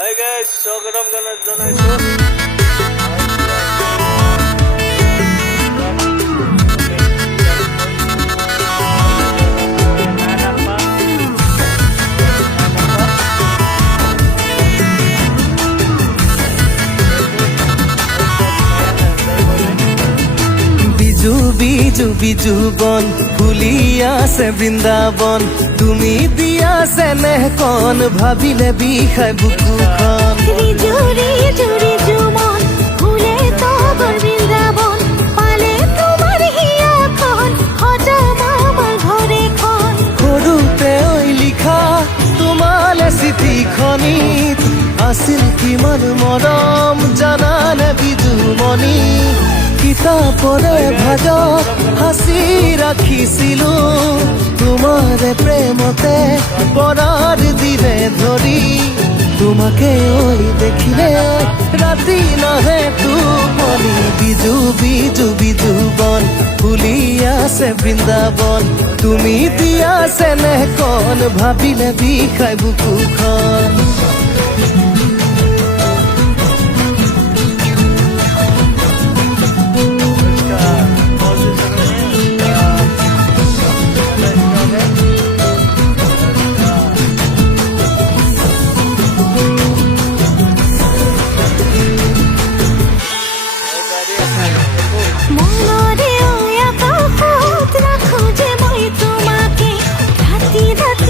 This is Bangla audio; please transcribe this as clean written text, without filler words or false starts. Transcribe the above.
হাই গাইস, স্বাগতম জানাইছো। বিজু বিজু বিজু বন ফুলি আছে বৃন্দাবন, তুমি দিয়া চেনেহ কন ভাবিলে বিষাই বুকুখন। রিজু রিজু রিজু মন ফুলে তগর বৃন্দাবন, পালে তোমার হিয়াখন হঠাৎ আমার ঘরে খন। সৰুতে ঐ লিখা তোমালে চিঠিখনিত আছিল কিমান মৰম জানানে বিজুমণি। কিতাপৰে ভাজত সাঁচি ৰাখিছিলো তোমাৰে প্ৰেমতে পৰাৰ দিনে ধৰি। তোমাকে ঐ দেখিলে ৰাতি নাহে টোপনি। বিজু বিজু বিজু বন ফুলি আছে বৃন্দাবন, তুমি দিয়া চেনেহ কন ভাবিলে বিষাই বুকুখন।